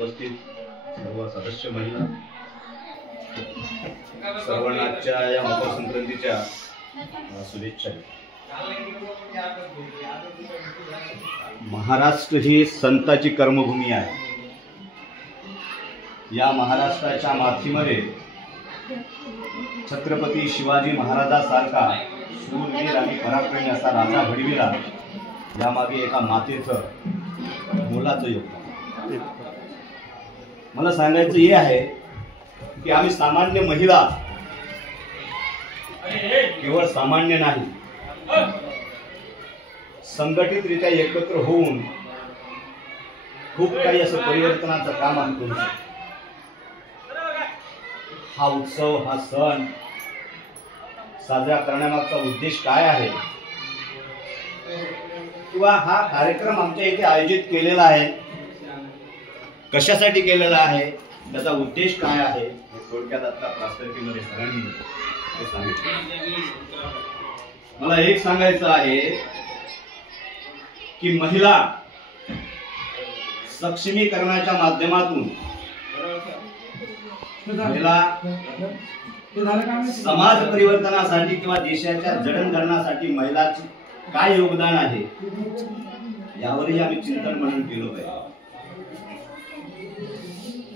उपस्थित सर्व सदस्य महिला सर्वांना आजच्या या मकर संक्रांतीच्या शुभेच्छा। महाराष्ट्र ही संतांची कर्मभूमी आहे। या महाराष्ट्राच्या मातीमध्ये छत्रपती शिवाजी महाराजांसारखा शूरवीर आणि पराक्रमी असा राजा घडविला, यामागे एका मातेचं मोलाचं योगदान। मला सांगायचं हे आहे की आम्ही सामान्य महिला केवळ सामान्य नाही, संघटितरित्या एकत्र होऊन खूप काही असं परिवर्तनाचं काम आम्ही करू शकतो। हा उत्सव, हा सण साजरा करण्यामागचा उद्देश काय आहे किंवा हा कार्यक्रम आमच्या इथे आयोजित केलेला आहे, कशासाठी केलेला आहे, त्याचा उद्देश काय आहे, हे थोडक्यात आता प्रास्ताविकेमध्ये सरांनी सांगितलं। मला एक सांगायचं आहे की महिला सक्षमीकरणाच्या माध्यमातून महिला समाज परिवर्तनासाठी किंवा देशाच्या जडणघडणासाठी महिलाचे काय योगदान आहे यावरही आम्ही चिंतन मनन केलं पाहिजे।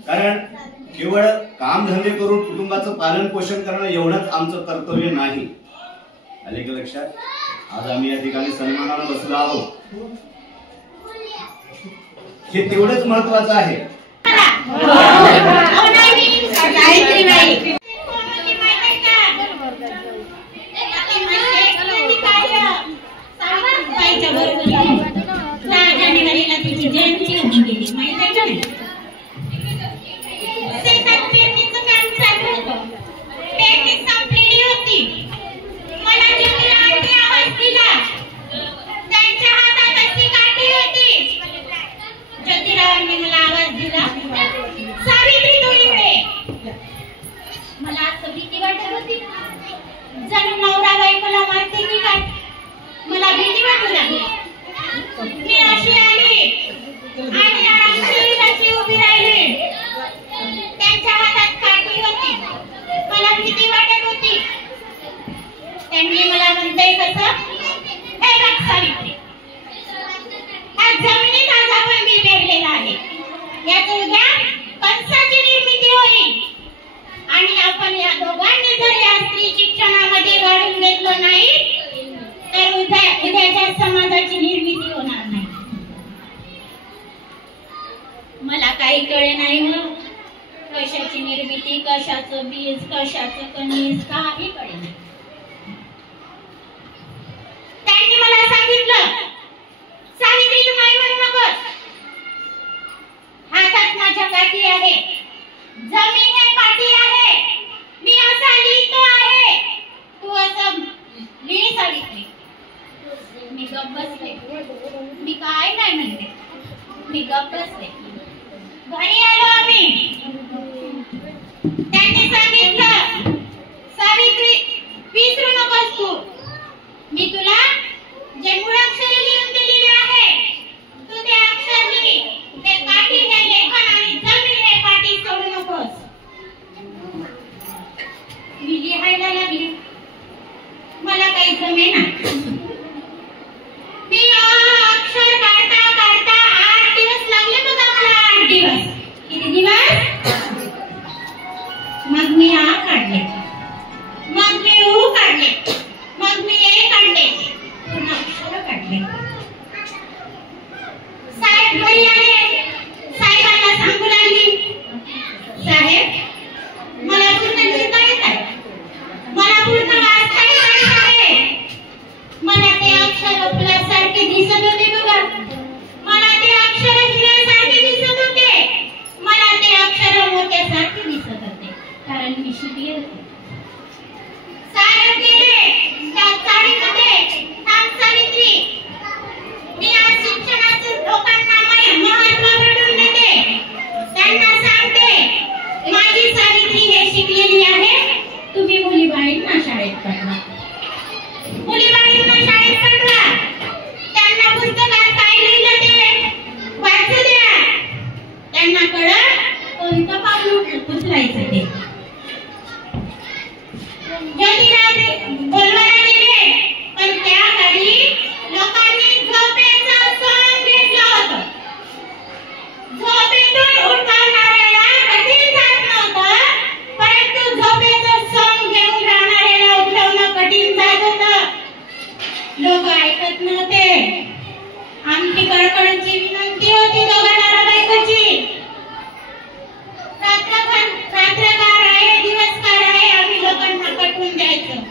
कारण केवळ कामधंदे करून कुटुंबाचं पालन पोषण करणं एवढंच आमचं कर्तव्य नाही। आले का लक्षात? आज आम्ही या ठिकाणी सन्मानानं बसलो आहोत, हे तेवढंच महत्वाचं आहे। मला काही कळे नाही मग कशाची निर्मिती, कशाचं बीज, कशाचं कणीस, काही कळे नाही। त्यांनी मला सांगितलं, सावित्री तू नाही म्हणू नकोस, हातात माझ्या काठी आहे, जमीन हे पाठी आहे, मी असा लिहितो आहे, तू असं लिही सावित्री। मी गप्प बसले, मी काय नाही म्हणते, मी गप्प बसले। घरी आलो आम्ही, त्यांनी सांगितलं सावित्री विसरू नकोस तू, मी तुला जे मूळाक्षरे लिहून दिलेले आहे तू ते अक्षर लिही, ते काठी हे लेखन आणि जमीन हे पाठी सोडू नकोस। मी लिहायला लागली, मला काही जमेना, मी अक्षर काढता काढता 8 दिवस लागले बघा मला, 8 दिवस। किती दिवस? मग मी आ काढले, मग मी ऊ काढले, मग मी ए काढले, पूर्ण अक्षर काढले। साहेब घरी आले, साहेबांना सांगू लागली, साहेब मला पूर्ण लिहिता येत आहे, मला पूर्ण वाचता येत आहे, मला लोक ऐकत नव्हते. आमची कळकळीची विनंती होती दोघांना बायकोची. रात्रकार आहे, दिवसकार आहे, आम्ही लोकांना पटवून द्यायचं.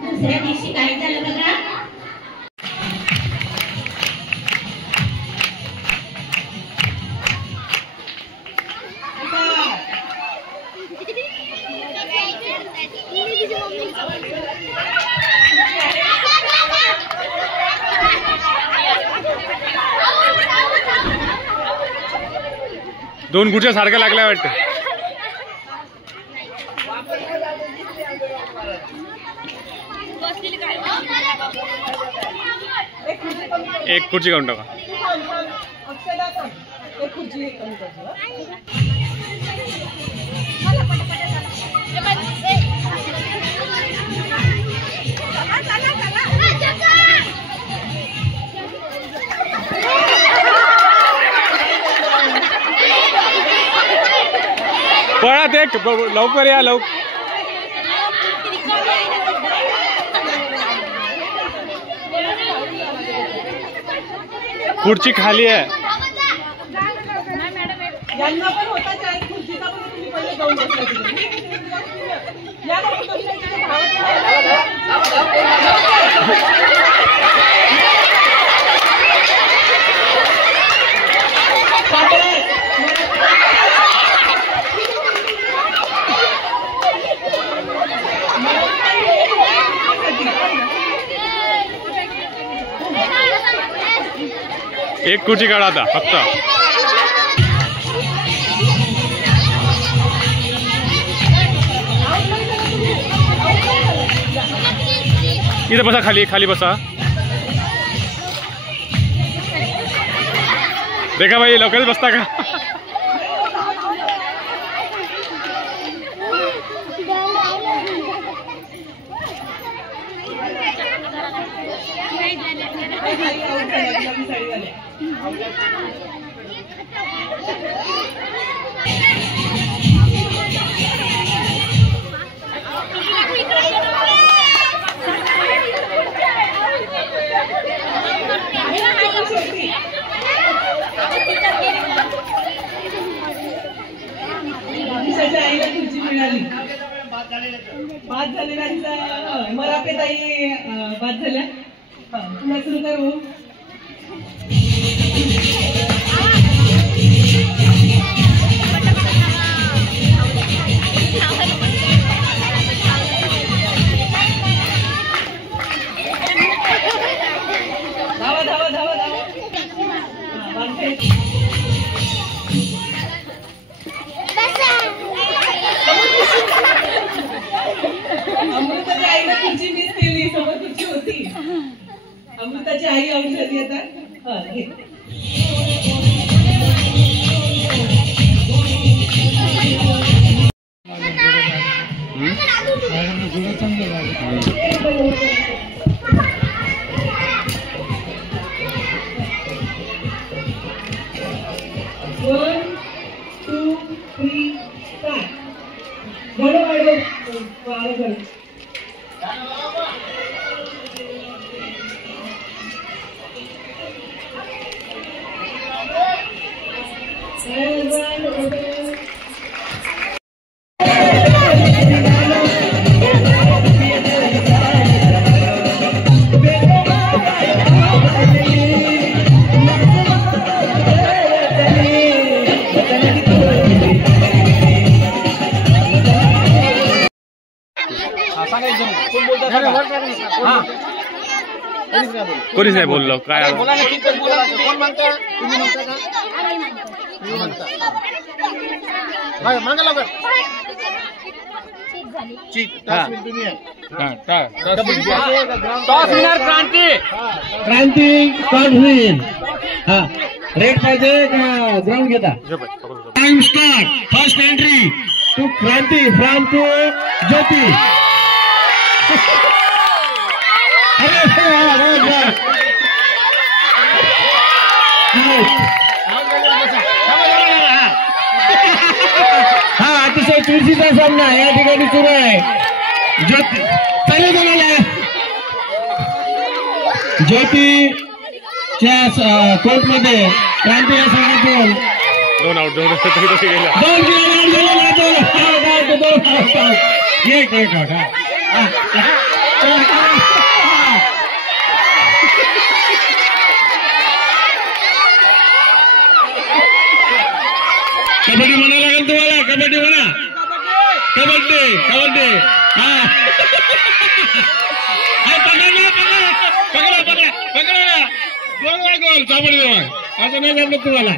दुसऱ्या दिवशी काय झालं बघा. दोन खुर्च्या सारख्या लागल्या वाटतं. एक खुर्ची काढून टाका. पळत एक लवकर या लवकर. खुर्ची खाली आहे. यांना पण होता चाय खुर्चीचा पण तुम्ही पहिले जाऊन बसला तिथे. या लोक तुमच्या एक खुर्ची काढा आता फक्त. इथं बसा, खाली खाली बसा. रेखा भाई लवकरच बसता का? आईला खुर्ची मिळाली. बाद झालेल्यांचा मराठे ताई बाद झाल्या. तुला सुरू करू. धावा धावा धावा धावा. अमृताच्या आईला खुर्ची मिस केली. समोर खुर्ची होती. अमृताची आई आऊट झाली आता. कोणीच नाही बोललो. काय क्रांती टॉस होईल. हा रेड पाहिजे का ग्राउंड घेता. Time start. First entry to Kranti from to Jyoti. हा अतिशय चुरशीचा सामना या ठिकाणी सुरू आहे. ज्योती पहिले जणाला ज्योतीच्या कोर्टमध्ये क्रांती या संघातून 2 आउट 2 तसे गेले. 2 कबड्डी म्हणा लागेल तुम्हाला. कबड्डी म्हणा. कबड्डी कबड्डी. हा पकडा पकडा पकडा. गोल गोल गोल चाबडी देवा. असं नाही जमलं तुम्हाला.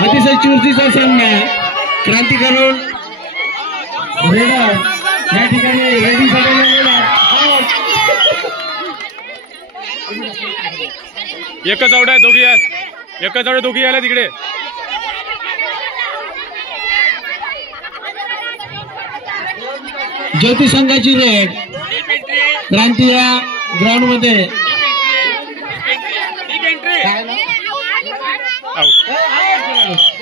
अतिशय चुरशीचा सामना. क्रांती करून रेडर या ठिकाणी रेडी सगळ्यांना. एकच आउट आहे. दोघी आहेत. एकच आउट दोघी आल्या तिकडे. ज्योती संघाची रेड. क्रांती या ग्राउंड मध्ये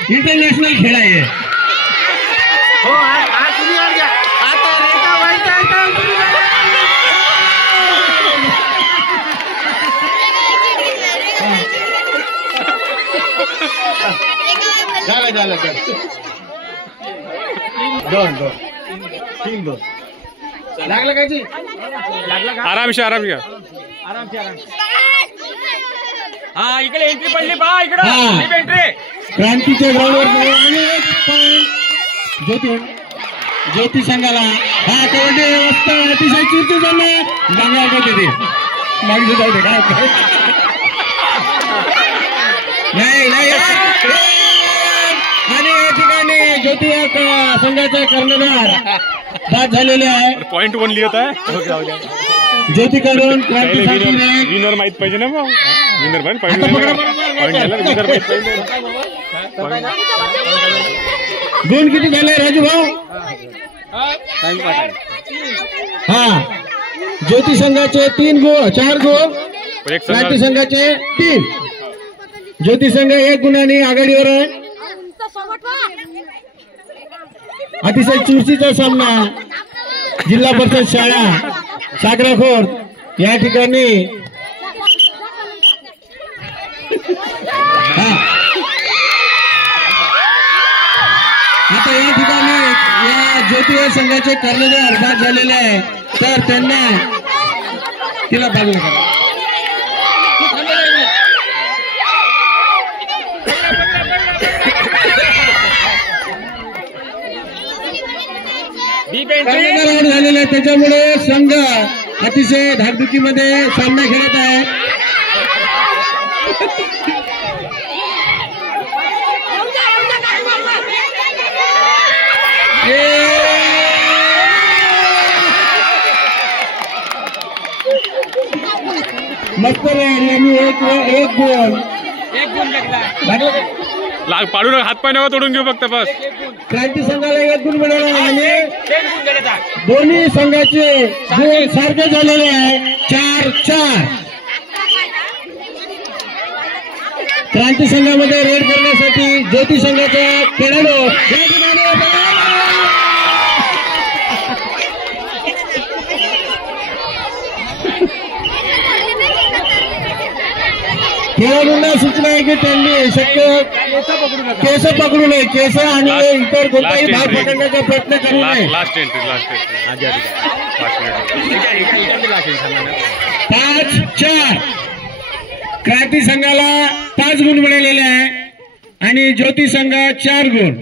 इंटरनॅशनल खेळ आहे. झालं 2-2 लागलं काय जी. आरामशी आराम घ्या. हा इकडे एंट्री पडली पहा. इकडे एंट्री. क्रांतीच्या ग्राउंडवर ज्योती संघाला. हा कबड्डी व्यवस्था अतिशय चुरची झालं. मागे तिथे मागे जाऊ दे. काय नाही. आणि या ठिकाणी ज्योती संघाचा कर्णधार बाद झालेले आहे. .1 लिहित आहे. ज्योती करून क्रांती विनर माहित पाहिजे ना. मग विनर पण विनर माहित पाहिजे. गुण किती झाले राजू भाऊ. हा ज्योती संघाचे 3 गुण 4 गुण. क्रांती संघाचे 3. ज्योती संघ 1 गुणांनी आघाडीवर आहे. अतिशय चुरशीचा सामना. जिल्हा परिषद शाळा साखराखोर या ठिकाणी. आता या ठिकाणी या ज्योती संघाचे कर्णधार बाद झालेले आहे. तर त्यांना तिला बाजूला करा. आउट झालेला आहे. त्याच्यामुळे संघ अतिशय धाकधुकीमध्ये सामना खेळत आहे. मस्त यांनी एक गोल पाडून हात पाय नका तोडून घेऊ फक्त बस. क्रांती संघाला 1 गुण मिळाला आणि दोन्ही संघाचे गुण सारखे झालेले आहे. 4-4. क्रांती संघामध्ये रेड करण्यासाठी ज्योती संघाचा खेळाडू खेळाडूंना सूचना आहे की त्यांनी शक्य केस पकडू नये. केस आणि इतर कोणताही भाग पकडण्याचा प्रयत्न करू नये. 5-4. क्रांती संघाला 5 गुण मिळालेले आहे आणि ज्योती संघ 4 गुण.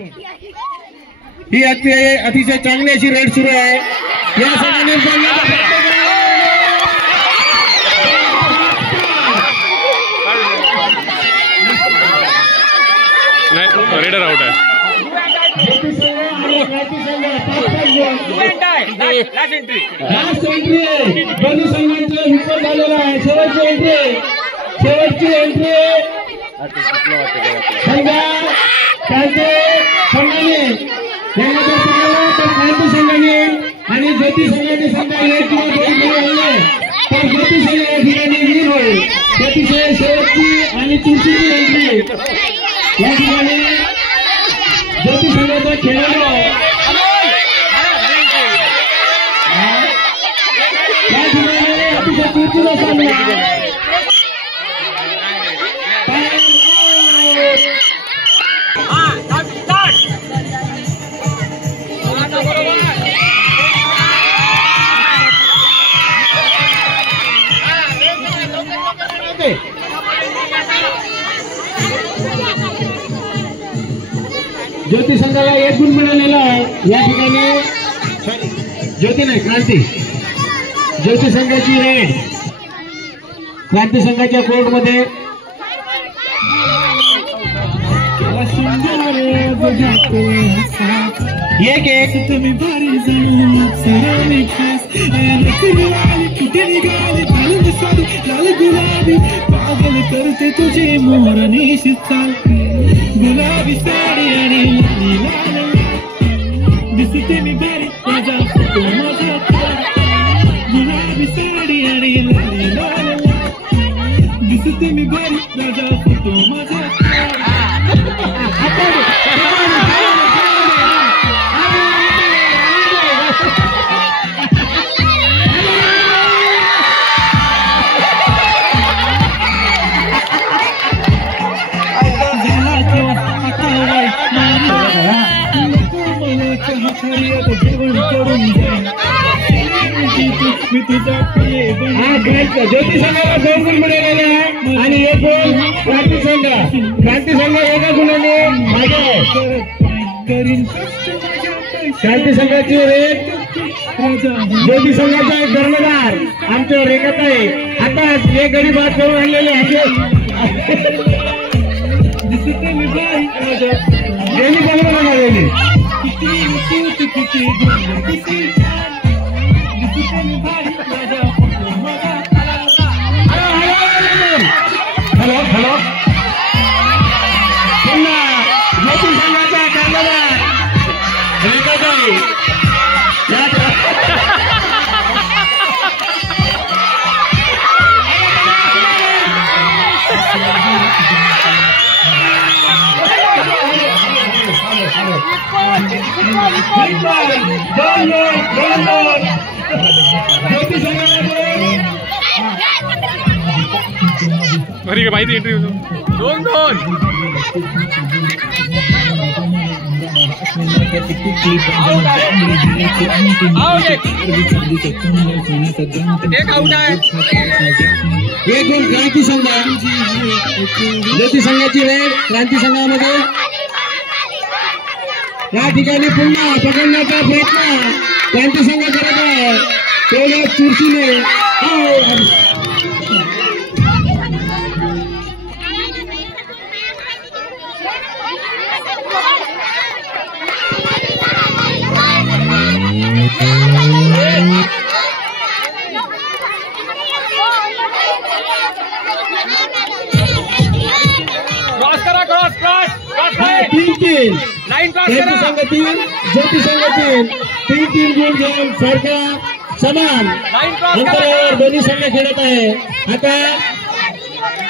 ही अतिशय चांगली अशी रेड सुरू आहे. या संघाने रेडर आउट आहे. लास्ट एंट्री दोन्ही संघांचं विफल झालेलं आहे. शेवटची एंट्री क्रांती संघाने आणि ज्योती संघाने संघ 1 किंवा 2 गुण आणले तर ज्योती संघ या ठिकाणी वीर होईल. अतिशय शेवटची आणि चुरशीची एंट्री या ठिकाणी ज्योती संघाचा खेळाडू ज्योती संघाला 1 गुण मिळालेला आहे. या ठिकाणी ज्योती नाही क्रांती, ज्योती संघाची रेड क्रांती संघाच्या कोर्टमध्ये 1-1. तुम्ही भारी जणू सरांनी खास कुठे निघाली लाल गुलाबी पागल करते तुझे मोरनीशी चाल गुलाबी साडी आणि लाल दिसते मी भारी माझा फोटो माझा गुलाबी साडी आणि लाल दिसते मी भारी माझा फोटो माझा ज्योती संघाला 2 गुण मिळालेले आहे आणि 1 गुण क्रांती संघ. क्रांती संघ 1 गुणाने मागे आहे. क्रांती संघाची रेड ज्योती संघाचा कर्णधार आमच्यावर रेखत आहे. आता एक गडी बाद करून आणलेले गेली बरोबर आलेली हॅलो हॅलो पुन्हा ज्योती संघाचा कर्णधार रेखत आहे. ज्योती संघाला घरी काय माहिती इंटरव्ह्यू 2-2. एक आउट आहे. 1 गुण क्रांती संघ. ज्योती संघाची रेड क्रांती संघामध्ये या ठिकाणी पुन्हा पकडण्याचा प्रयत्न क्रांती संघ करत आहे. तेवढ्या चुरशीने क्रॉस करा क्रॉस 3-3 लाईन क्रॉस क्रांती करा. संघ 3 ज्योती संघ 3 गुण घेऊन सारख्या समान लाईन क्रॉस अंतरावर करा. दोन्ही संघ खेळत आहे. आता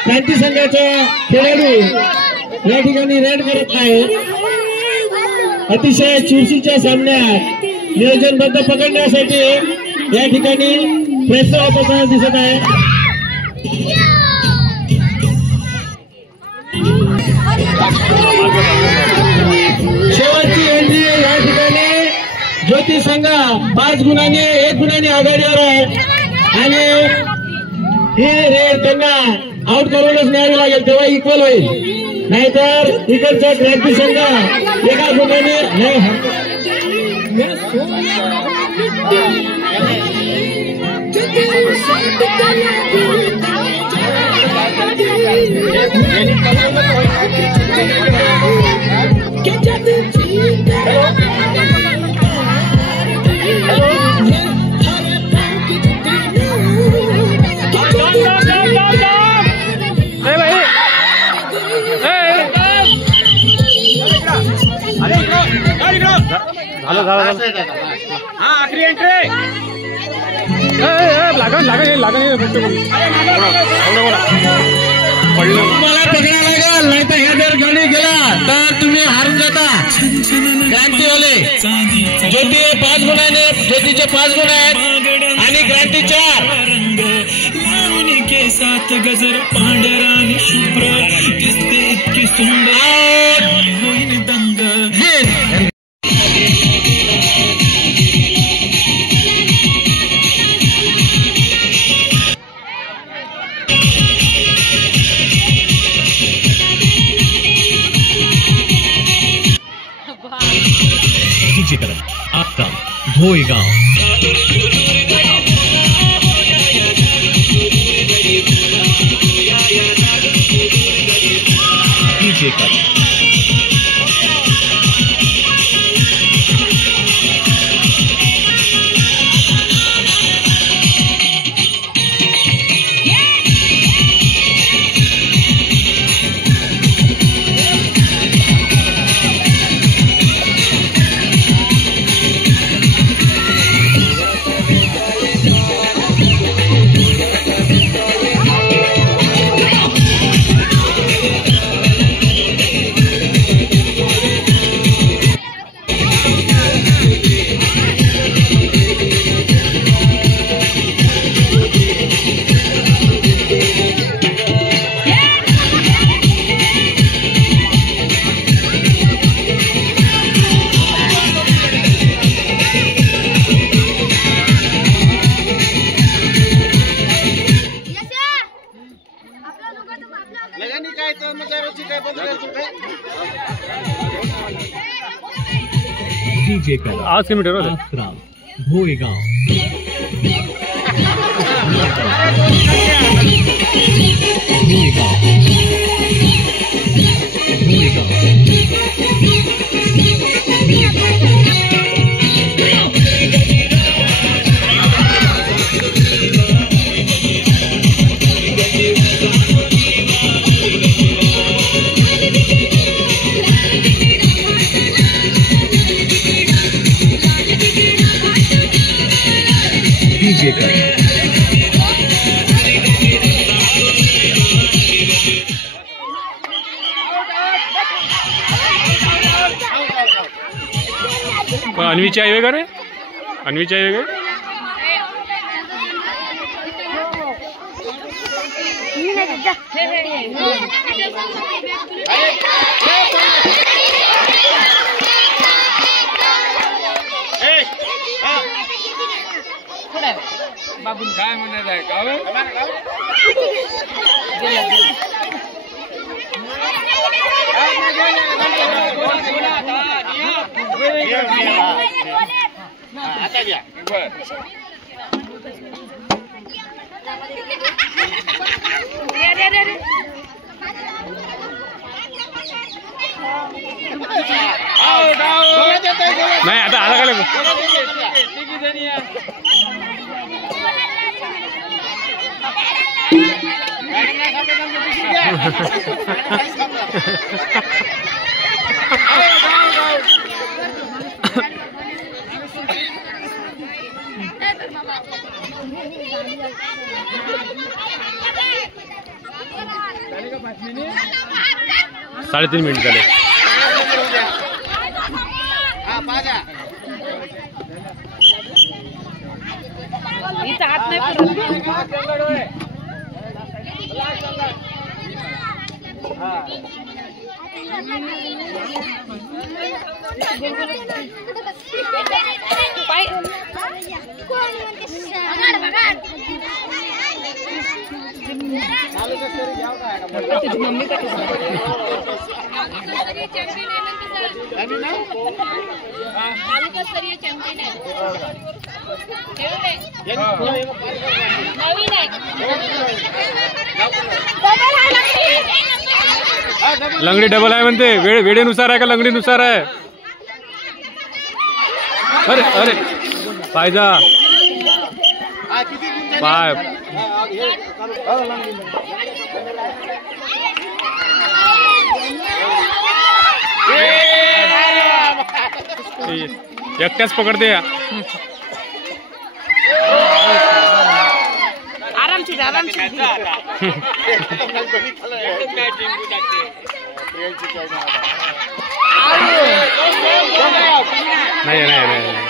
क्रांती संघाचा खेळाडू या ठिकाणी रेड करत आहे. अतिशय चुरशीच्या सामन्यात नियोजनबद्ध पकडण्यासाठी या ठिकाणी प्रयत्न होत असताना दिसत आहे. शेवटची एंट्री या ठिकाणी ज्योती संघ 5 गुणांनी 1 गुणांनी आघाडीवर आहे आणि ही रेड त्यांना आउट करूनच न्यावी लागेल तेव्हा इक्वल होईल. नाहीतर इकडचा क्रांती संघ 1 गुणाने झालं हा आखरी एंट्री. तुम्हाला पकडा लागेल नाही तर हे जर गाडी गेला तर तुम्ही हारून जाता. क्रांतीवाले ज्योती 5 गुणाने ज्योतीचे 5 गुण आहेत आणि क्रांती 4. केसात गजर पांढराने शुभ्र दिसते इतकी सुंदर होईन दंग. आश्रम भोईगाव। डीजे करण डीजे करण आज के मीटर आश्रम भोईगाव। डीजे करण अन्वीची आई वगैरे अन्वीची आई वगैरे बाबू काय म्हणत आहे गाव आता घ्या नाही आता आला का साडेतीन मिनिट झाले. लंगडी डबल आहे म्हणते. वेळेनुसार आहे का लंगडीनुसार आहे? अरे अरे पायजा पाय एकट्याच पकडते. आरामशीर आरामशीर. नाही नाही नाही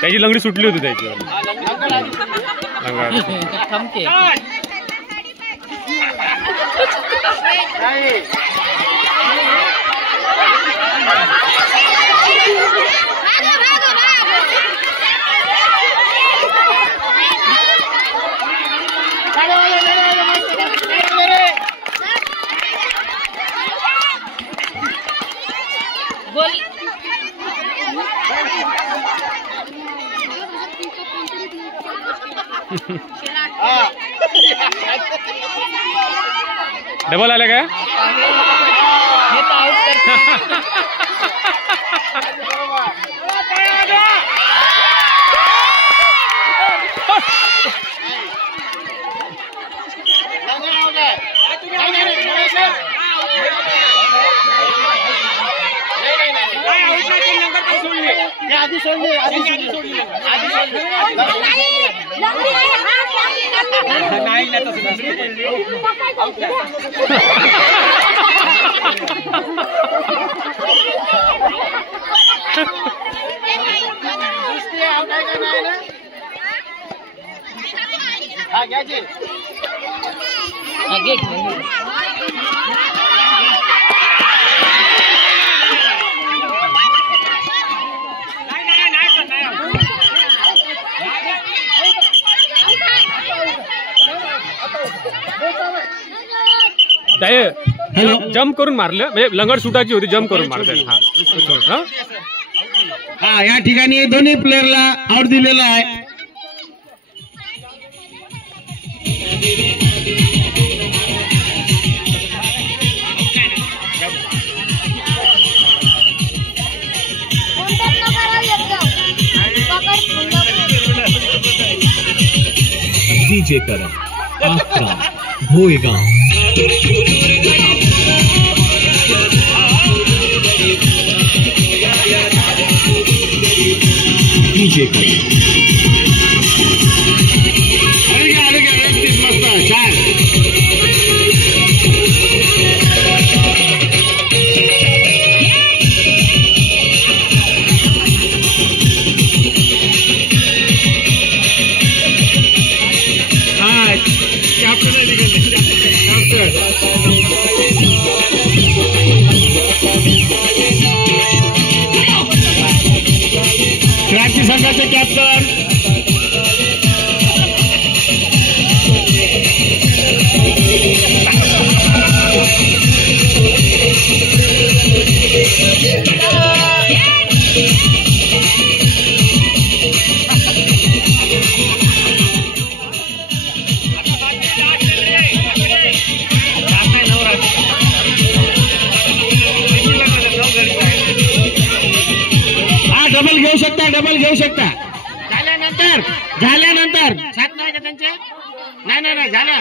त्याची लंगडी सुटली होती त्याची. डबल आलं काय? जम्प करून मारलं म्हणजे लंगड सुटाची होती, जम्प करून मारलं. हा या ठिकाणी दोन्ही प्लेयरला आउट दिलेला आहे. डीजे करण आखरा भोएगाव. डीजे करण क्रांती संघाचे कॅप्टन डबल घेऊ शकता झाल्यानंतर साथ नाही का त्यांचे? नाही झालं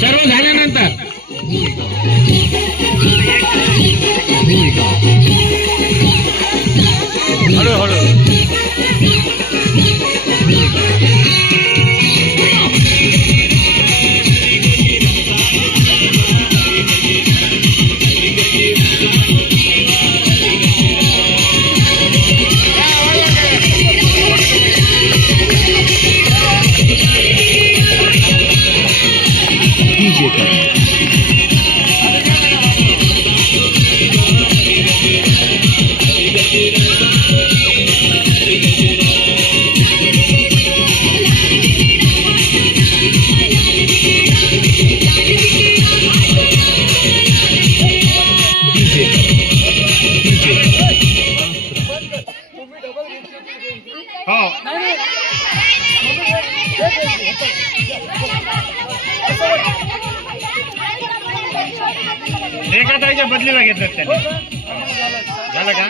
सर्व झाल्यानंतर हळू एका ताईच्या बदलीला घेतलं त्याने. झालं का?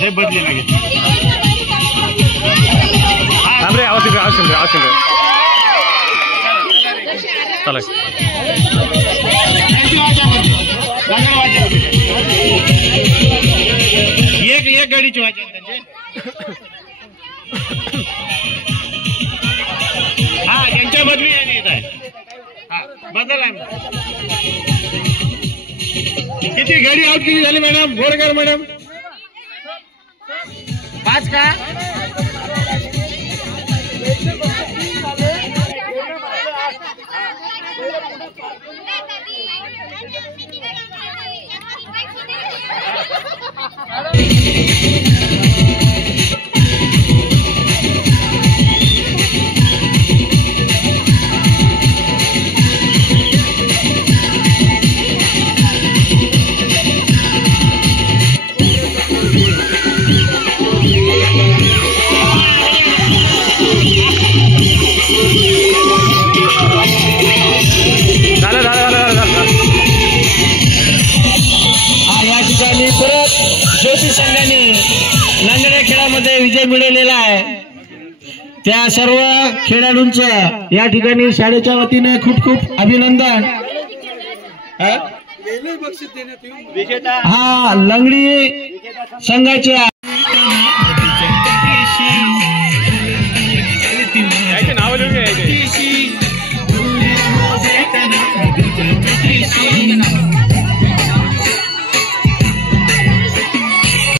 हे बदलीला घेतलं. रे आवाज चला एक गाडीची वाचा त्यांचे. हा त्यांच्या बदली येत आहे. हा बदल आहे. किती गाडी आउट किती झाली मॅडम? बोरकर मॅडम 5 का? ज्योती संघाने लंगड्या खेळामध्ये विजय मिळवलेला आहे. त्या सर्व खेळाडूंचं या ठिकाणी शाळेच्या वतीने खूप खूप अभिनंदन. हा लंगडी संघाच्या नाव लिहून घ्यायचे.